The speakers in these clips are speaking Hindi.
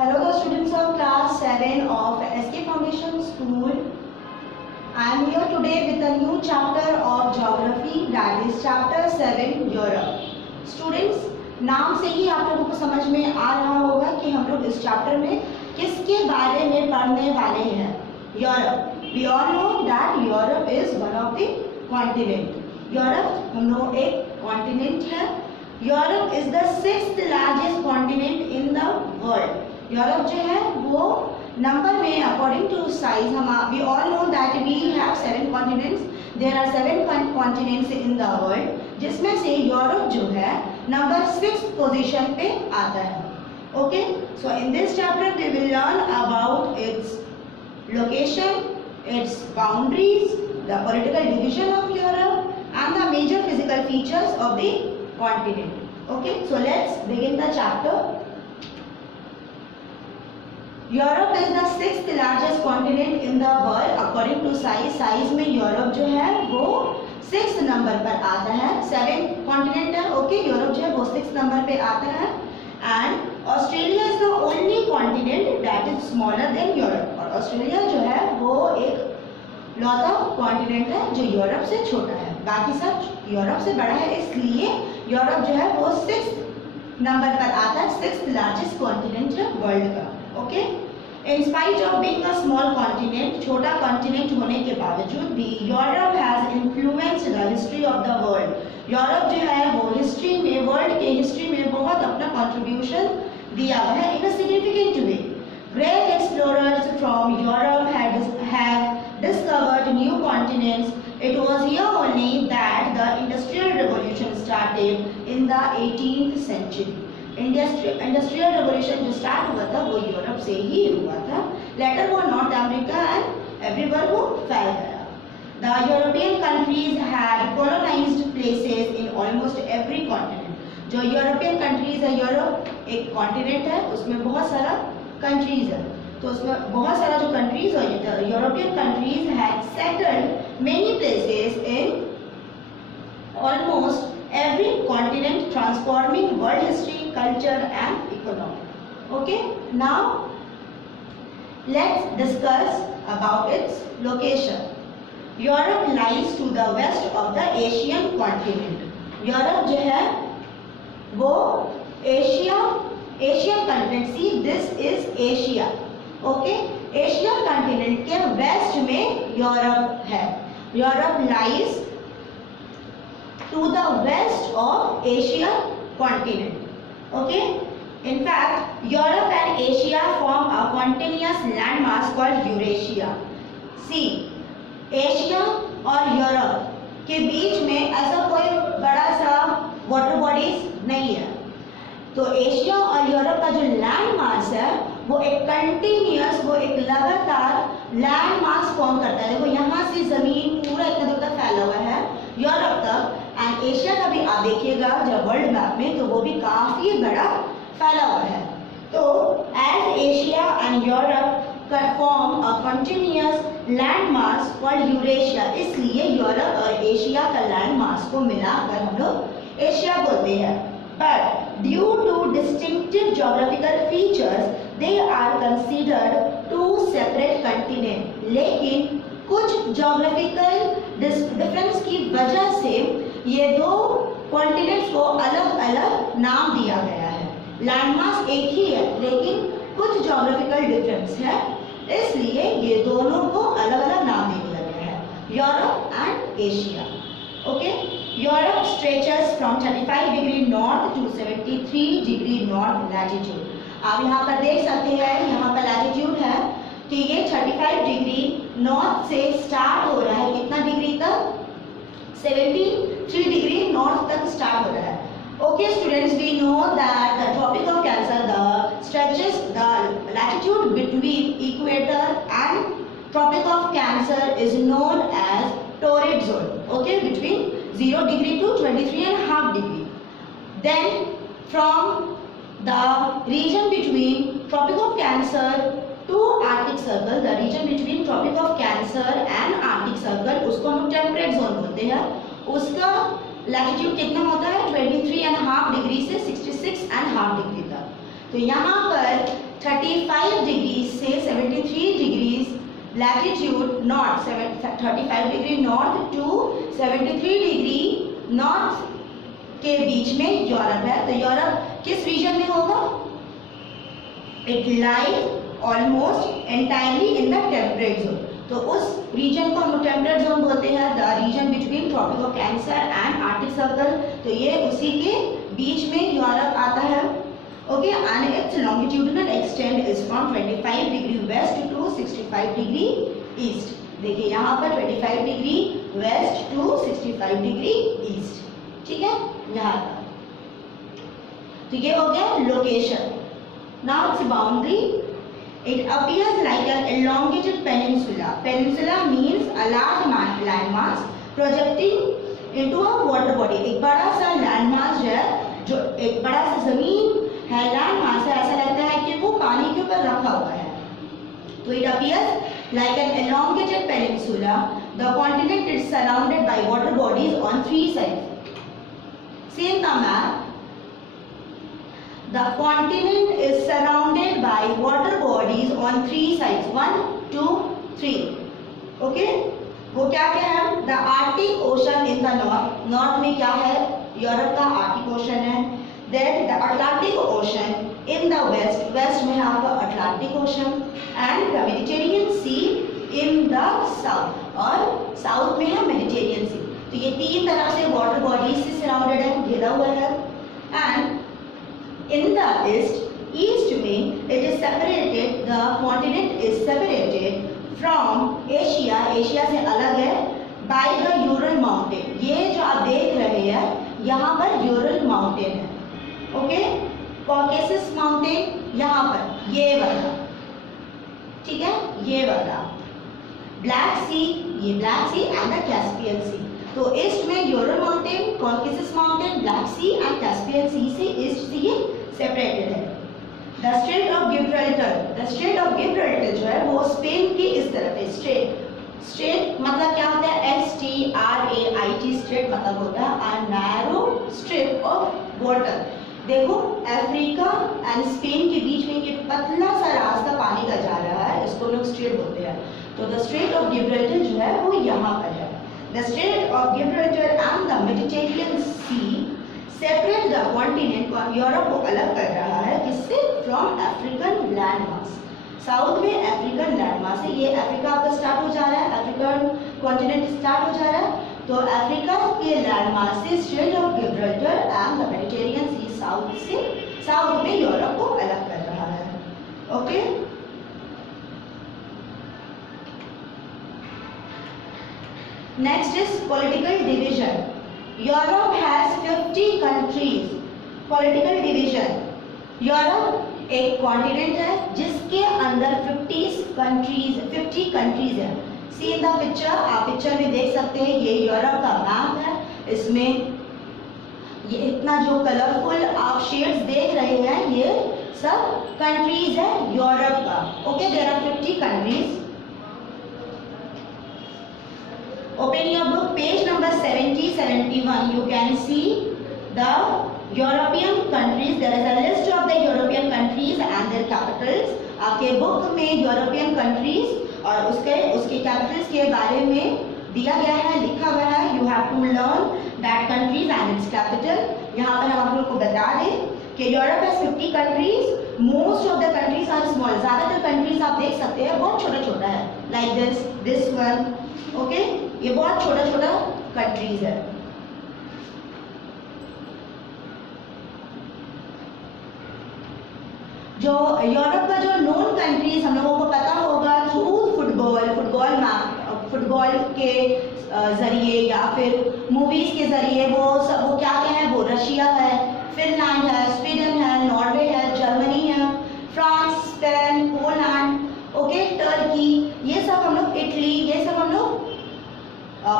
Hello the students of class 7 of SK Foundation School. I am here today with a new chapter of geography, that is chapter 7 Europe. Students, नाम से ही आप लोगों को समझ में आ रहा होगा कि हम लोग इस चैप्टर में किसके बारे में पढ़ने वाले हैं। Europe. We all know that Europe is one of the continent. Europe हम लोग एक कॉन्टिनेंट है. Europe is the 6th largest continent in the world. Europe जो है वो नंबर में अकॉर्डिंग टू साइज हम we all know that we have 7 continents. There are 7 continents in the world, जिसमें से यूरोप जो है नंबर 6th पोजीशन पे आता है. Okay, so in this chapter we will learn about its location, its boundaries, the political division of Europe, and the major physical features of the continent. Okay, so let's begin the chapter. Europe is the 6th largest continent in the world according to size. Size में यूरोप जो है वो 6th नंबर पर आता है. 7 कॉन्टिनेंट है. ओके, यूरोप जो है वो 6th नंबर पे आता है. And Australia is the only continent that is smaller than Europe. और ऑस्ट्रेलिया जो है वो एक लौता कॉन्टिनेंट है जो यूरोप से छोटा है. बाकी सब यूरोप से बड़ा है, इसलिए यूरोप जो है वो 6th नंबर पर आता है. 6th लार्जेस्ट कॉन्टिनेंट है वर्ल्ड का. Okay, in spite of being a small continent, छोटा कॉन्टिनेंट होने के बावजूद भी Europe has influenced the history of the world. Europe जो है वो हिस्ट्री में, वर्ल्ड के हिस्ट्री में बहुत अपना कंट्रीब्यूशन दिया हुआ है in a significant way. Great explorers from Europe have discovered new continents. It was here only that the Industrial Revolution started in the 18th century. Industrial Revolution जो स्टार्ट हुआ था वो यूरोप से ही हुआ था. लेटर वो नॉर्थ अमेरिका एंड एवरीवेयर वो फैल गया. The European countries had colonized places in almost every continent. जो यूरोपियन कंट्रीज है, यूरोप एक कॉन्टिनेंट है, उसमें बहुत सारा कंट्रीज है. तो उसमें बहुत सारा जो कंट्रीज है, European countries had settled many places in almost every continent, transforming world history, culture and economy. Okay, now let's discuss about its location. Europe lies to the west of the Asian continent. Europe जो है वो Asian continent, see this is Asia. Okay, Asian continent के वेस्ट में यूरोप है. Europe lies to the west of Asian continent. Okay, in fact Europe and Asia form a continuous landmass called Eurasia. See, Asia और यूरोप के बीच में ऐसा कोई बड़ा सा वाटर बॉडीज नहीं है. तो एशिया और यूरोप का जो लैंड मास है वो एक कंटिन्यूअस, वो एक लगातार लैंड मास फॉर्म करता है. देखो यहाँ से जमीन पूरा इतना दूर तक फैला हुआ है यूरोप तक. एंड एशिया का भी आप देखिएगा जब वर्ल्ड मैप में तो वो भी काफी बड़ा फैला हुआ है. तो as Asia and Europe form a continuous land mass called Eurasia, इसलिए यूरोप और एशिया का लैंड मास को मिलाकर हम लोग एशिया बोलते हैं. But due to distinctive geographical features, they are considered two separate continents. लेकिन कुछ geographical difference की वजह से ये दो कॉन्टिनेंट्स को अलग अलग नाम दिया गया है. लैंड मास एक ही है लेकिन कुछ geographical difference है, इसलिए ये दोनों को अलग अलग नाम दे दिया गया है, Europe and Asia. Okay, Europe stretches from 35 degree north to 73 degree north latitude. आप यहाँ पर देख सकते हैं, यहाँ पर लैटिट्यूड है कि ये 35 डिग्री नॉर्थ से स्टार्ट हो रहा है. कितना डिग्री तक? 73 डिग्री नॉर्थ तक स्टार्ट हो रहा है. Okay students, we know that the Tropic of Cancer stretches the latitude between equator and Tropic of Cancer is known as torrid zone. Okay, between 0 degree to 23.5 degree. Then from the region between Tropic of Cancer to Arctic Circle, the region between Tropic of Cancer and Arctic Circle, उसको हम टेम्परेट जोन बोलते हैं. उसका लैटिट्यूड कितना होता है? 23.5 डिग्री से 66.5 डिग्री तक. तो यहाँ पर 35 डिग्री से 73 degrees latitude north, 35 degree north to 73 degree north के बीच में यूरोप है। तो यूरोप किस रीजन में होगा? It lies almost entirely in the temperate zone. तो उस रीजन को हम टेम्परेट जोन बोलते हैं, the region between Tropic of Cancer and Arctic Circle. तो ये उसी के बीच में यूरोप आता है। Okay, and its longitudinal extend is from 25 degree west to 65 degree east. देखिए यहाँ पर 25 degree west to 65 degree east, ठीक है, यहाँ पर। तो ये हो गया location. Now it's boundary. It appears like an elongated peninsula. Peninsula means a large landmass projecting into a water body. एक बड़ा सा landmass है, जो एक बड़ा सा जमीन है, landmass है, ऐसा लगता है कि वो पानी के ऊपर रखा हुआ है। तो it appears like an elongated peninsula. The continent is surrounded by water bodies on 3 sides. See in the map. The continent is surrounded by water bodies on 3 sides. 1, 2, 3. Okay? वो क्या क्या है? The Arctic Ocean in the north. North में क्या है? यूरोप का आर्टिक ओशन है. Then the Atlantic Ocean in the west. West में है आपका Atlantic Ocean. And the Mediterranean Sea in the south. और south में है Mediterranean Sea. तो ये 3 तरफ से water bodies से surrounded है, घेरा हुआ है. And in the east में it is separated, the continent is separated from Asia, Asia से अलग है, by the Ural mountain. ये जो आप देख रहे हैं यहाँ पर Ural mountain है, ओके, Caucasus mountain यहाँ पर, ये वाला, ठीक है, ये वाला, Black Sea, ये Black Sea and the Caspian Sea. तो ईस्ट में Ural mountain, Caucasus mountain, black sea and Caspian sea से ईस्ट से ये सेपरेटेड है। The strait of Gibraltar, the strait of Gibraltar जो है वो स्पेन के इस तरफ है। स्ट्रेट मतलब क्या होता है? STRAIT, स्ट्रेट मतलब होता है a narrow strip of water. देखो अफ्रीका एंड स्पेन के बीच में ये पतला सा रास्ता पानी का जा रहा है, इसको लोग स्ट्रेट बोलते हैं। तो द स्ट्रेट ऑफ गिब्राल्टर जो है वो यहाँ पर है। The Strait of Gibraltar and the Mediterranean Sea separate the continent, और यूरोप को अलग कर रहा है किससे? From African landmass. साउथ में अफ्रीकन लैंडमास है, ये अफ्रीका आपका स्टार्ट हो जा रहा है, अफ्रीकन कॉन्टिनेंट स्टार्ट हो जा रहा है। तो अफ्रीका के लैंडमास से Strait of Gibraltar and the Mediterranean sea south में यूरोप को अलग कर रहा है। Okay, next is political division. Europe has 50 countries. Political division. Europe एक कॉन्टिनेंट है जिसके अंदर 50 कंट्रीज है। सी इन द पिक्चर, आप पिक्चर में देख सकते हैं, ये यूरोप का मैप है। इसमें ये इतना जो कलरफुल आप शेड्स देख रहे हैं, ये सब कंट्रीज है यूरोप का। Okay, there are 50 countries. Open your book, page number 70-71. You can see the European countries. There is a list of the European countries and their capitals. आपके बुक में यूरोपियन कंट्रीज और उसके कैपिटल्स के बारे में दिया गया है, लिखा हुआ है। You have to learn that countries and its capital. यहाँ पर हम आप लोग को बता दें कि Europe has 50 countries. Most of the countries are small. ज़्यादातर कंट्रीज आप देख सकते हैं बहुत छोटा छोटा है, like this one. ओके, ये बहुत छोटा छोटा कंट्रीज है। जो यूरोप का जो नोन कंट्रीज हम लोगों को पता होगा थ्रू फुटबॉल के जरिए या फिर मूवीज के जरिए, वो क्या है? वो रशिया है, फिनलैंड है, स्वीडन है, नॉर्वे है, जर्मनी है, France, Spain, Poland, okay, Turkey, ये सब हम लोग, इटली, ये सब हम लोग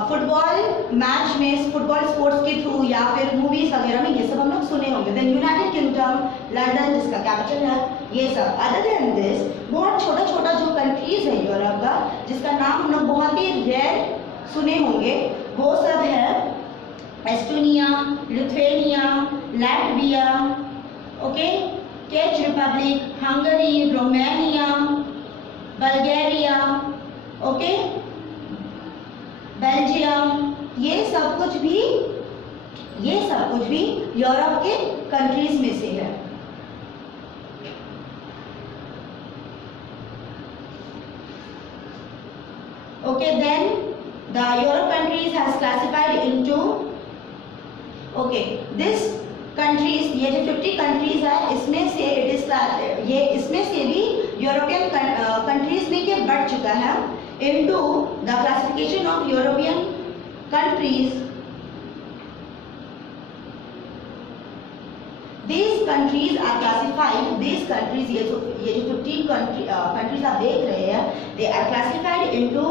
फुटबॉल मैच में, फुटबॉल स्पोर्ट्स के थ्रू या फिर मूवीज वगैरह में ये सब हम लोग सुने होंगे। देन यूनाइटेड किंगडम, लंदन जिसका कैपिटल है, ये सब। अदर देन दिस बहुत छोटा छोटा जो कंट्रीज है यूरोप का, जिसका नाम हम लोग बहुत ही रेयर सुने होंगे, वो सब है Estonia, Lithuania, Latvia, okay, Czech Republic, Hungary, Romania, Bulgaria, okay, Belgium, ये सब कुछ भी यूरोप के कंट्रीज में से है। Okay, then the Europe countries has classified into, okay, this countries, ये जो 50 countries है, इसमें से इसमें से भी यूरोपियन कंट्रीज में ये बढ़ चुका है into the classification of European countries. These countries are classified, these countries, ये जो 15 countries आप देख रहे हैं, they are classified into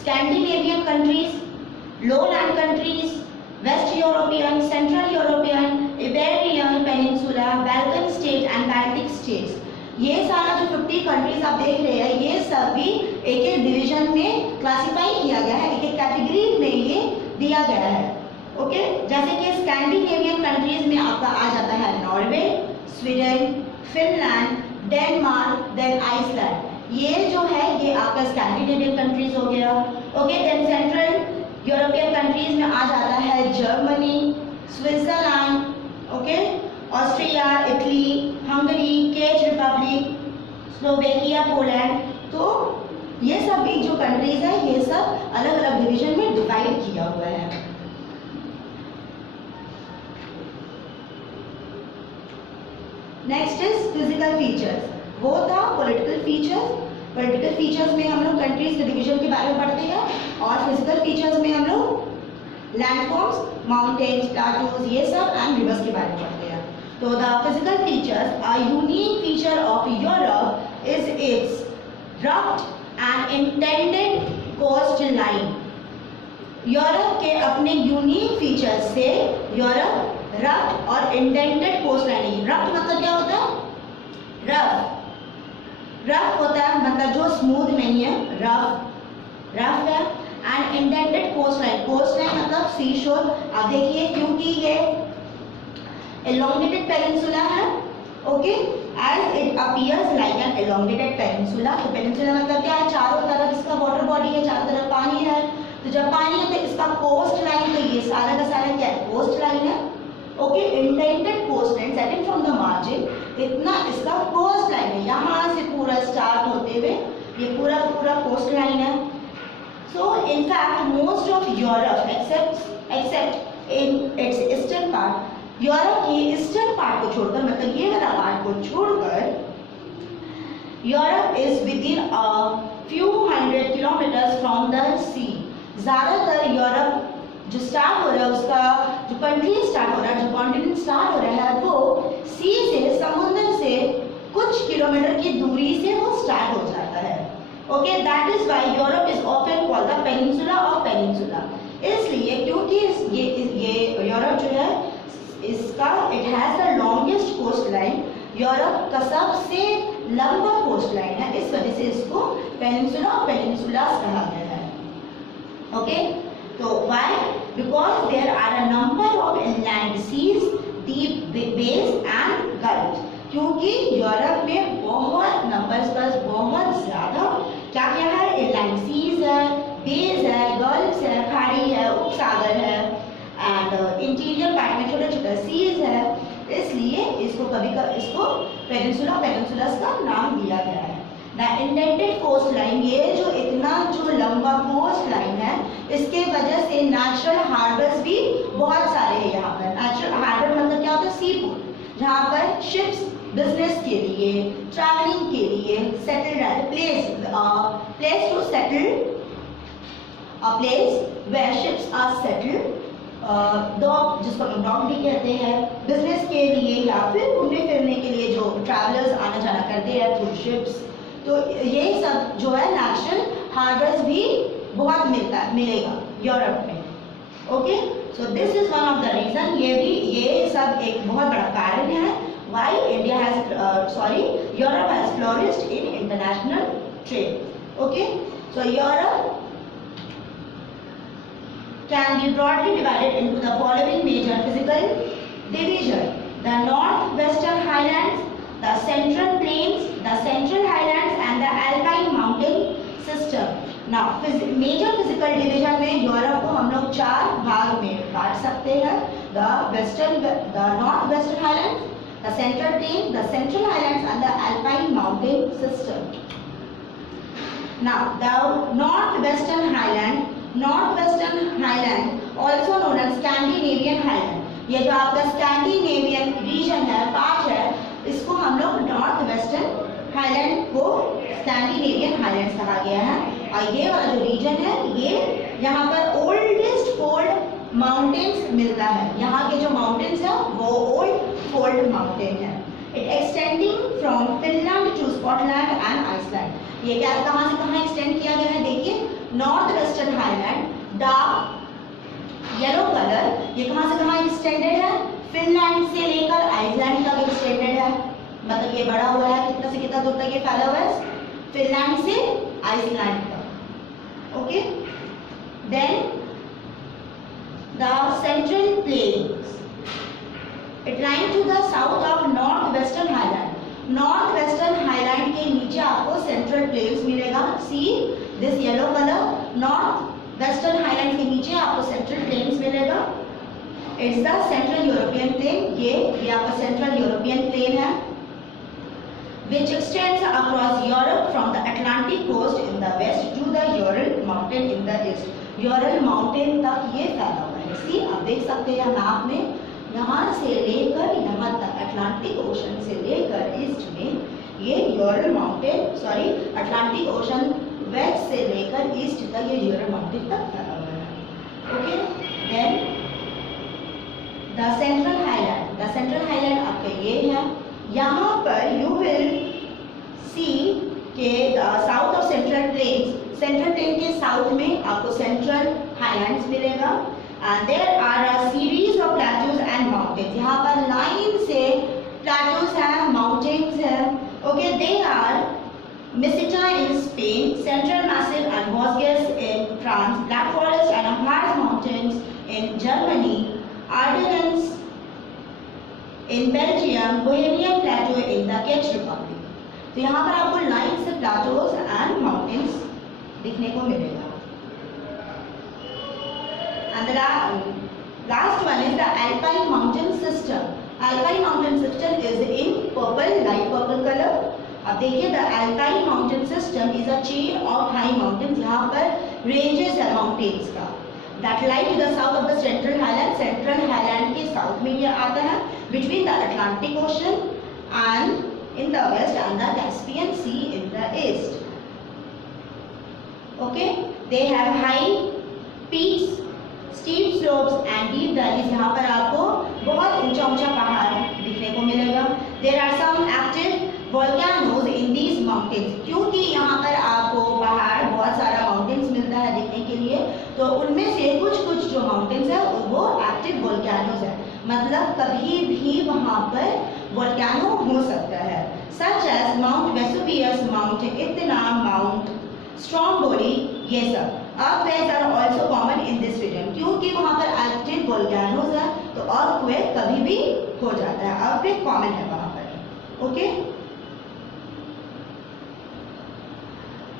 Scandinavian countries, lowland countries, West European, Central European, Iberian Peninsula, Balkan states and Baltic states. ये सारा जो 50 कंट्रीज आप देख रहे हैं, ये सब भी एक एक डिवीजन में क्लासिफाई किया गया है, एक एक कैटेगरी में ये दिया गया है। ओके, जैसे कि स्कैंडिनेवियन कंट्रीज में आपका आ जाता है Norway, Sweden, Finland, Denmark, then Iceland. ये जो है ये आपका स्कैंडिनेवियन कंट्रीज हो गया। Okay, then Central European countries में आ जाता है Germany, Switzerland, okay, Austria, Italy, Hungary, चेक रिपब्लिक, स्लोवेकिया, पोलैंड। तो ये सब भी जो कंट्रीज है ये सब अलग अलग डिवीजन में डिवाइड किया हुआ है। नेक्स्ट इज फिजिकल फीचर्स, वो था पॉलिटिकल फीचर्स। पॉलिटिकल फीचर्स में हम लोग कंट्रीज के डिवीजन के बारे में पढ़ते हैं, और फिजिकल फीचर्स में हम लोग लैंडफॉर्म्स, माउंटेन्स, प्लाटूज, ये सब एंड रिवर्स के बारे में पढ़ते हैं। तो the physical features, a unique feature of Europe is it's ruffed and intended coast line. Europe के अपने यूनिक फीचर्स से यूरोप रफ और इंडेंटेड कोस्ट लाइन। रफ मतलब क्या होता है? रफ होता है मतलब जो स्मूथ नहीं है, रफ है। एंड इंडेंटेड कोस्ट लाइन मतलब सी शोर। अब देखिए, क्योंकि ये elongated पेनिनसुला है, okay, as it appears like an elongated peninsula. तो पेनिनसुला मतलब क्या है? चारों तरफ इसका वाटर बॉडी है, चारों तरफ पानी है। तो जब पानी है तो इसका कोस्ट लाइन, तो ये सारा का सारा क्या है? कोस्ट लाइन है। Okay, indented coast line setting from the margin, इतना इसका कोस्ट लाइन है, यहाँ से पूरा स्टार्ट होते हुए ये पूरा कोस्ट लाइन है। So in fact most of Europe except in its eastern part, Europe के ईस्टर्न पार्ट को छोड़कर, मतलब ये वाला पार्ट को छोड़कर, Europe is within a few 100 kilometres from the sea. ज्यादातर यूरोप जो स्टार्ट हो रहा है, उसका जो कंट्री स्टार्ट हो रहा है, जो कॉन्टिनेंट स्टार्ट हो रहा है, वो सी से, समुद्र से कुछ किलोमीटर की दूरी से वो स्टार्ट हो जाता है। Okay, that is why Europe is often called the peninsula of peninsula. इसलिए क्योंकि ये यूरोप जो है, इसका it has the longest coast line, Europe का सबसे लंबा कोस्ट लाइन है, इस वजह से इसको पेनिनसुला ऑफ पेनिनसुलास कहा गया है। ओके, तो why? Because there are a number of inland seas, deep bays and gulfs। क्योंकि यूरोप में बहुत नंबर्स पर बहुत ज्यादा क्या क्या है? inland seas है, bays है, gulfs है, खाड़ी है, उपसागर है, एंड इंटीरियर पार्ट में छोटे छोटे सीज है। इसलिए इसको इसको पेनिनसुलास का नाम दिया गया है। द इंडेंटेड कोस्ट लाइन, ये जो इतना जो लंबा कोस्ट लाइन है, इसके वजह से नेचुरल हार्बर्स भी बहुत सारे हैं यहाँ पर। नेचुरल हार्बर मतलब क्या होता है? सी पोर्ट, जहाँ पर शिप्स बिजनेस के लिए, ट्रैवलिंग के लिए सेटल रहते, place to settle, a place where ships are settled, dock, जिसको हम डॉक भी कहते हैं, बिजनेस के लिए या फिर घूमने फिरने के लिए जो ट्रैवलर्स आना जाना करते हैं थ्रू शिप्स। तो ये सब जो है नेचुरल हार्बर्स भी बहुत मिलेगा यूरोप में। Okay, so this is one of the region, ये सब एक बहुत बड़ा कारण है why Europe has flourished in international trade. Okay, so Europe can be broadly divided into the following major physical division: the northwestern highlands, the central plains, the central highlands and the alpine mountain system. Now major physical division में यूरोप को हम लोग 4 भाग में बांट सकते हैं. The north western highlands, the central plain, the central highlands and the alpine mountain system. Now the northwestern highland also known as Scandinavian highland. ये जो आपका स्कैंडिनेवियन रीजन है, पार्ट है, इसको हम लोग नॉर्थ वेस्टर्न हाईलैंड को स्कैंडिनेवियन हाईलैंड्स कहा गया है. और ये वाला जो रीजन है, ये यहाँ पर ओल्डेस्ट फोल्ड माउंटेन्स मिलता है. यहाँ के जो माउंटेन्स है वो ओल्ड फोल्ड माउंटेन है. It extending from Finland to Scotland and Iceland. ये क्या कहाँ से कहाँ एक्सटेंड किया गया है? देखिए, north western highland dark yellow colour, ये कहाँ से कहाँ एक्सटेंडेड है? फिनलैंड से लेकर आइसलैंड तक एक्सटेंडेड है. मतलब ये बड़ा हुआ है, कितना से कितना दूर तक ये फैला हुआ है? फिनलैंड से आइसलैंड तक. Okay, then the central plains, it line to the south of north western highland. North western highland के नीचे आपको सेंट्रल प्लेन्स मिलेगा. See this yellow colour, north western highland के नीचे आपको सेंट्रल प्लेन्स मिलेगा. It's the central European plain. ये आपका सेंट्रल यूरोपियन प्लेन है, which extends across Europe from the Atlantic coast in the west to the Ural mountain in the east. Ural mountain तक ये फैला हुआ है. सी आप देख सकते हैं मैप में, यहाँ से लेकर यहाँ तक, अटलांटिक ओशन से लेकर ईस्ट में ये Ural mountain, sorry Atlantic ocean west से लेकर ईस्ट तक ये यूरल माउंटेन तक फैला हुआ है. Okay, then the central highland. The central highland आपका ये है. यहाँ पर यू विल सी के south of central plains, central plain के साउथ में आपको सेंट्रल हाईलैंड्स मिलेगा. And there are a series of plateaus and mountains. यहाँ पर लाइन से plateaus हैं, mountains हैं. Okay, they are Meseta in Spain, Central Massif and Vosges in France, Black Forest and Harz Mountains in Germany, Ardennes in Belgium, Bohemian Plateau in the Czech Republic. तो यहाँ पर आपको लाइन से plateaus and mountains दिखने को मिलेगा. And the last one is the Alpine mountain system. Alpine mountain system is in purple, light purple color. अब देखिए, the Alpine mountain system is a chain of high mountains. यहाँ पर ranges है mountains का. That lie to the south of the Central Highland. Central Highland के south में ये आता है, between the Atlantic Ocean and in the west and the Caspian Sea in the east. Okay, they have high peaks, steep slopes and deep valleys. यहाँ पर आपको बहुत ऊंचा ऊंचा पहाड़ दिखने को मिलेगा. There are some active volcanoes in these mountains. क्योंकि यहाँ पर आपको पहाड़, बहुत सारा mountains मिलता है देखने के लिए, तो उनमें से कुछ जो mountains है वो active volcanoes है. मतलब कभी भी वहाँ पर volcano हो सकता है. Such as Mount Vesuvius, Mount Etna, Mount Stromboli, ये सब. Earthquakes are also common in this region. क्योंकि वहाँ पर active volcanoes है, तो earthquake कभी भी हो जाता है. earthquake common है वहाँ पर. Okay?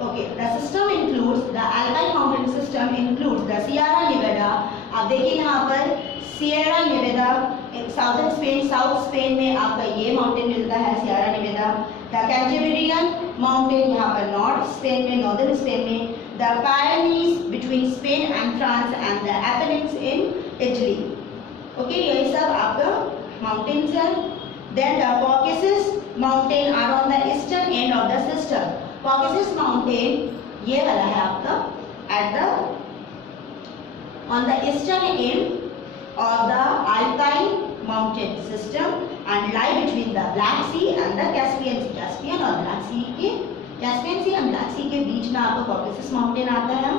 Okay. The system includes the Alpine mountain system includes the Sierra Nevada. आप देखिए यहाँ पर Sierra Nevada, southern Spain, south Spain में आपका ये माउंटेन मिलता है, Sierra Nevada. The Cantabrian mountain यहाँ पर नॉर्थ स्पेन में, नॉर्दर्न स्पेन में. The Pyrenees between Spain and France and the Apennines in Italy. Okay, ये सब आपका mountains हैं. Then the Caucasus mountain are on the eastern end of the system. Caucasus mountain ये वाला है आपका at the on the eastern end of the Alpine mountain system and lie between the Black Sea and the Caspian Sea. Caspian और Black Sea के Caspian Sea and Black Sea के बीच में आपको Caucasus mountain आता है.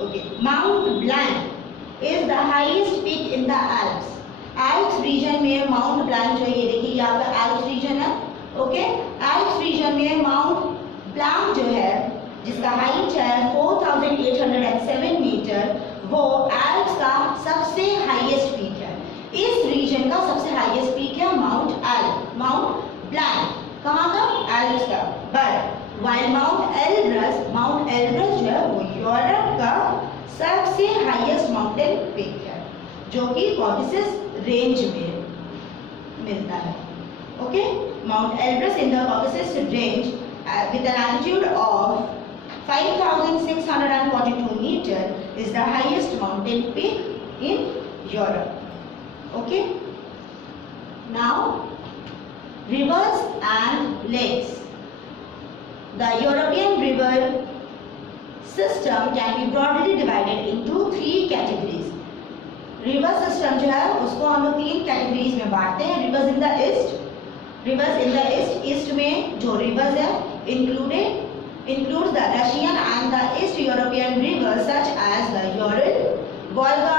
Okay, Mount Blanc is the highest peak in the Alps. Alps region में Mount Blanc जो ये देखिए, ये आपका Alps region है. Okay, Alps region में Mount Blanc जो है, जिसका हाइट है 4,807 मीटर, वो Alps का सबसे हाईएस्ट पीक है. इस रीजन का सबसे हाईएस्ट पीक है माउंट Blanc. कहाँ का? एल्प्स का। बट वाइल माउंट एल्ब्रस जो है वो यूरोप का सबसे हाईएस्ट माउंटेन पीक है, जो कि कॉकेसस रेंज में मिलता है। Okay, mount Elbrus in the Caucasus range with an altitude of 5,642 meter is the highest mountain peak in Europe. Okay, now rivers and lakes. The European river system can be broadly divided into 3 categories. River system जो है उसको हम लोग 3 कैटेगरीज में बांटते हैं। Reverse in the east, east में जो रिवर्स है includes the Russian and the East European rivers such as the Ural, Volga,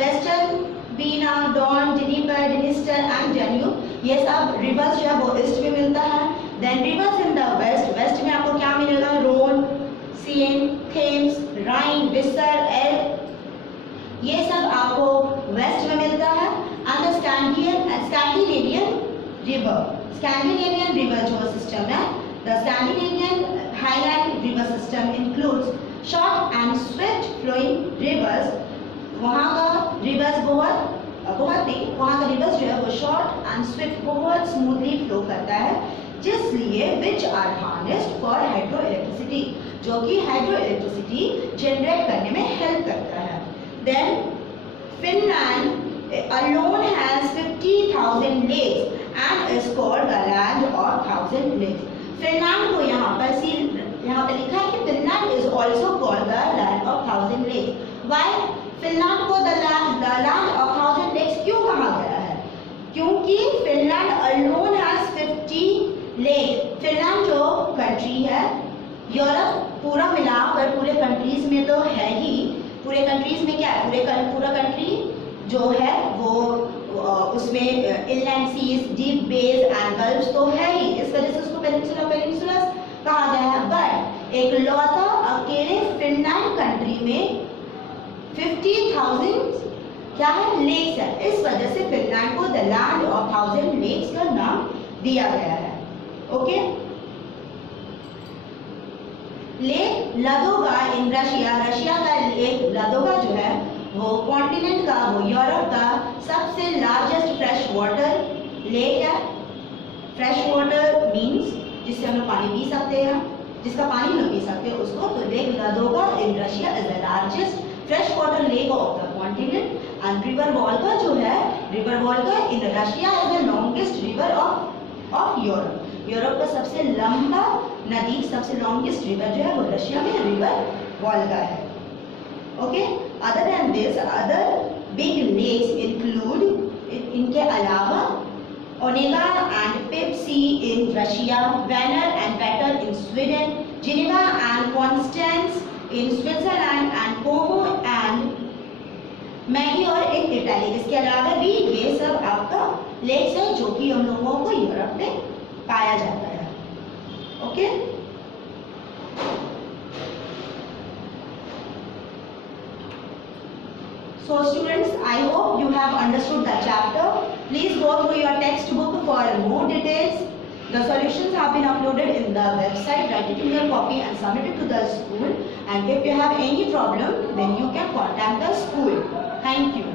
Western Dvina, Don, Dnieper, Dniester and Danube। ये सब रिवर्स जो है वो ईस्ट में मिलता है। Then rivers in the west में आपको क्या मिलेगा? Rhone, Seine, Thames, Rhine, Weser, Elbe, ये सब आपको वेस्ट में मिलता है। एंड द स्कैंडिनेवियन रिवर जो सिस्टम है, the Scandinavian highland river system includes short and swift flowing rivers. वहाँ का रिवर्स वहाँ का रिवर्स जो है वो शॉर्ट एंड स्विफ्ट बहुत स्मूथली फ्लो करता है, जिसलिए which are harnessed for hydro electricity, जो कि हाइड्रो इलेक्ट्रिसिटी जनरेट करने में हेल्प करता है। Then Finland alone has 50,000 lakes and is called the land of 1,000 lakes। Finland को यहाँ पे लिखा है कि Finland is also called the land of 1,000 lakes। Why? Finland को the land of 1,000 lakes क्यों कहा गया है? क्योंकि Finland alone has 50 lakes। Finland जो कंट्री है, यूरोप पूरा मिलाकर पूरे कंट्रीज में तो है ही, पूरे कंट्रीज में क्या है? पूरा कंट्री जो है वो उसमें inland seas, deep bays and gulfs तो है ही, इस वजह से उसको पेनिनसुला कहा गया है। बट एक लौता अकेले फिनलैंड कंट्री में 50,000 क्या है? लेक्स है। इस वजह से फिनलैंड को द लैंड ऑफ 1,000 लेक्स का नाम दिया गया है। Okay, lake Ladoga in Russia का लेक लादोगा जो है वो कॉन्टिनेंट का, वो यूरोप का सबसे लार्जेस्ट फ्रेश वाटर लेक है। फ्रेश वाटर मींस जिससे हम लोग पानी पी सकते हैं, जिसका पानी हम लोग पी सकते हैं उसको। तो lake Ladoga in Russia is the largest fresh water lake of the continent. And river Volga जो है, river Volga in Russia is the longest river of Europe. Europe का सबसे लंबा नदी, सबसे लॉन्गेस्ट रिवर जो है वो रशिया में रिवर वोल्गा है। Okay, other than this other big lakes include, इनके अलावा Onega and Peipsi in Russia, Vanern and Vattern in Sweden, Geneva and Constance in Switzerland and Como and Maggiore in Italy. इसके अलावा भी ये सब आपका लेक्स है जो कि हम लोगों को यूरोप में पाया जाता है। Okay, so students, I hope you have understood the chapter. Please go through your textbook for more details. The solutions have been uploaded in the website. Write it in your copy and submit it to the school. And if you have any problem, then you can contact the school. Thank you.